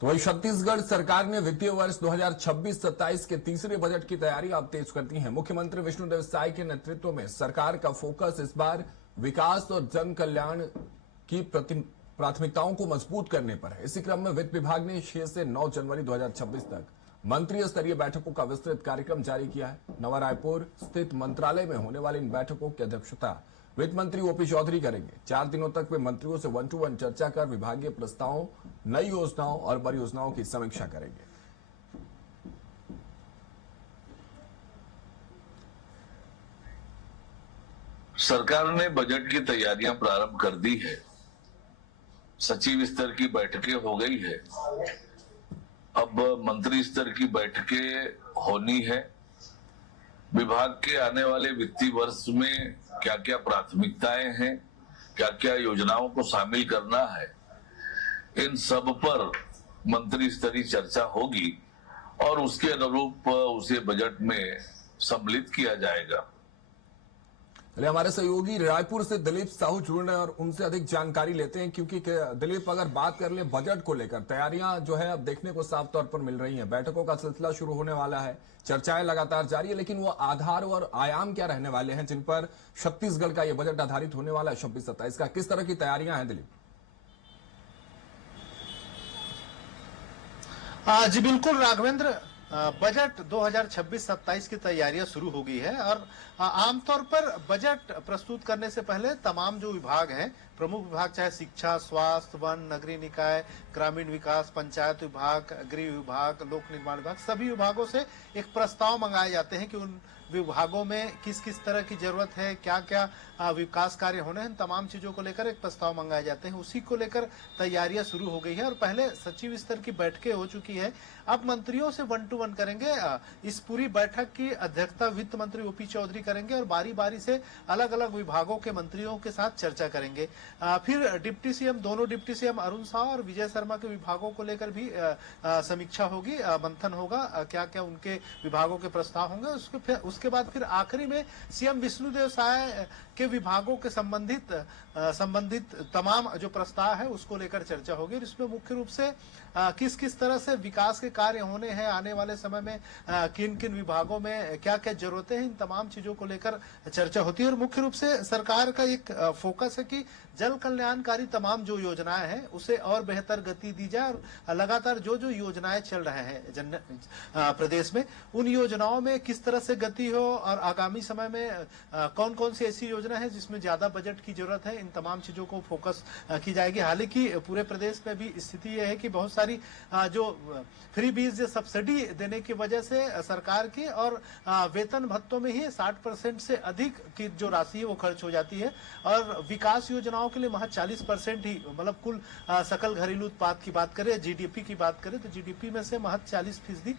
तो वही छत्तीसगढ़ सरकार ने वित्तीय वर्ष 2026-27 के तीसरे बजट की तैयारी अब तेज कर दी है। मुख्यमंत्री विष्णुदेव साय के नेतृत्व में सरकार का फोकस इस बार विकास और जन कल्याण की प्राथमिकताओं को मजबूत करने पर है। इसी क्रम में वित्त विभाग ने 6 से 9 जनवरी 2026 तक मंत्रियों स्तरीय बैठकों का विस्तृत कार्यक्रम जारी किया है। नवा रायपुर स्थित मंत्रालय में होने वाली इन बैठकों की अध्यक्षता वित्त मंत्री ओपी चौधरी करेंगे। 4 दिनों तक वे मंत्रियों से 1-to-1 चर्चा कर विभागीय प्रस्तावों, नई योजनाओं और परियोजनाओं की समीक्षा करेंगे। सरकार ने बजट की तैयारियां प्रारंभ कर दी है। सचिव स्तर की बैठकें हो गई है। अब मंत्री स्तर की बैठकें होनी है। विभाग के आने वाले वित्तीय वर्ष में क्या क्या प्राथमिकताएं हैं, क्या क्या योजनाओं को शामिल करना है, इन सब पर मंत्री स्तरीय चर्चा होगी और उसके अनुरूप उसे बजट में सम्मिलित किया जाएगा। हमारे सहयोगी रायपुर से दिलीप साहू जुड़ रहे हैं और उनसे अधिक जानकारी लेते हैं, क्योंकि दिलीप, अगर बात कर ले बजट को लेकर, तैयारियां जो है अब देखने को साफ तौर पर मिल रही हैं। बैठकों का सिलसिला शुरू होने वाला है, चर्चाएं लगातार जारी है, लेकिन वो आधार और आयाम क्या रहने वाले हैं जिन पर छत्तीसगढ़ का ये बजट आधारित होने वाला है 26-27 का? किस तरह की तैयारियां हैं दिलीप? जी बिल्कुल राघवेंद्र, बजट 2026-27 की तैयारियां शुरू हो गई है और आमतौर पर बजट प्रस्तुत करने से पहले तमाम जो विभाग हैं, प्रमुख विभाग चाहे शिक्षा, स्वास्थ्य, वन, नगरीय निकाय, ग्रामीण विकास, पंचायत विभाग, गृह विभाग, लोक निर्माण विभाग, सभी विभागों से एक प्रस्ताव मंगाए जाते हैं कि उन विभागों में किस किस तरह की जरूरत है, क्या क्या विकास कार्य होने हैं, तमाम चीजों को लेकर एक प्रस्ताव मंगाए जाते हैं। उसी को लेकर तैयारियां शुरू हो गई है और पहले सचिव स्तर की बैठकें हो चुकी है। अब मंत्रियों से 1-to-1 करेंगे। इस पूरी बैठक की अध्यक्षता वित्त मंत्री ओपी चौधरी करेंगे और बारी बारी से अलग अलग विभागों के मंत्रियों के साथ चर्चा करेंगे। फिर डिप्टी सीएम, दोनों डिप्टी सीएम अरुण साह और विजय शर्मा के विभागों को लेकर भी समीक्षा होगी, मंथन होगा, क्या क्या उनके विभागों के प्रस्ताव होंगे। उसके बाद फिर आखिरी में सीएम विष्णुदेव साय के विभागों के संबंधित तमाम जो प्रस्ताव है उसको लेकर चर्चा होगी। इसमें मुख्य रूप से किस किस तरह से विकास के कार्य होने हैं, आने वाले समय में किन किन विभागों में क्या क्या जरूरतें हैं, इन तमाम चीजों को लेकर चर्चा होती है। और मुख्य रूप से सरकार का एक फोकस है कि जन कल्याणकारी तमाम जो योजनाएं हैं उसे और बेहतर गति दी जाए और लगातार जो जो योजनाएं चल रहे हैं प्रदेश में, उन योजनाओं में किस तरह से गति हो और आगामी समय में कौन कौन सी ऐसी योजना है जिसमें ज्यादा बजट की जरूरत है, इन तमाम चीजों को फोकस की जाएगी। हालांकि पूरे प्रदेश में भी स्थिति यह है कि बहुत सारी जो फ्री बीज सब्सिडी देने की वजह से सरकार की और वेतन भत्तों में ही 60% से अधिक की जो राशि है वो खर्च हो जाती है और विकास योजनाओं के लिए महज 40% ही, मतलब कुल सकल घरेलू उत्पाद की बात करें, जीडीपी की बात करें तो जीडीपी में से महज 40%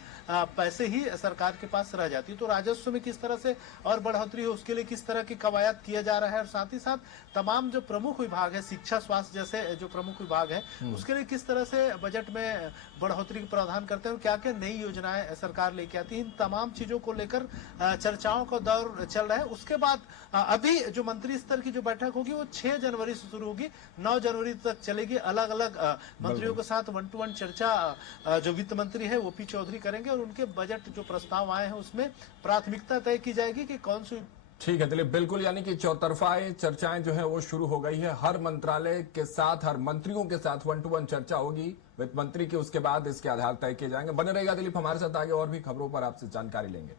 पैसे ही सरकार के पास रह जाती है। तो राजस्व में किस तरह से और बढ़ोतरी हो, उसके लिए किस तरह की कवायद किया जा रहा है और साथ ही साथ तमाम जो प्रमुख विभाग है, शिक्षा, स्वास्थ्य जैसे जो प्रमुख विभाग है, उसके लिए किस तरह से बजट में बढ़ोतरी का प्रावधान करते हैं और क्या क्या नई योजनाएं सरकार लेके आती है, इन तमाम चीजों को लेकर चर्चाओं का दौर चल रहा है। उसके बाद अभी जो मंत्री स्तर की जो बैठक होगी वो 6 जनवरी से शुरू होगी, 9 जनवरी तक चलेगी। अलग अलग मंत्रियों के साथ 1-to-1 चर्चा जो वित्त मंत्री है ओपी चौधरी करेंगे और उनके बजट जो प्रस्ताव आए हैं उसमें प्राथमिकता तय की जाएगी कि कौन सी। ठीक है दिलीप, बिल्कुल, यानी कि चौतरफा चर्चाएं जो है वो शुरू हो गई है। हर मंत्रालय के साथ, हर मंत्रियों के साथ 1-to-1 चर्चा होगी वित्त मंत्री की, उसके बाद इसके आधार तय किए जाएंगे। बने रहेगा दिलीप हमारे साथ, आगे और भी खबरों पर आपसे जानकारी लेंगे।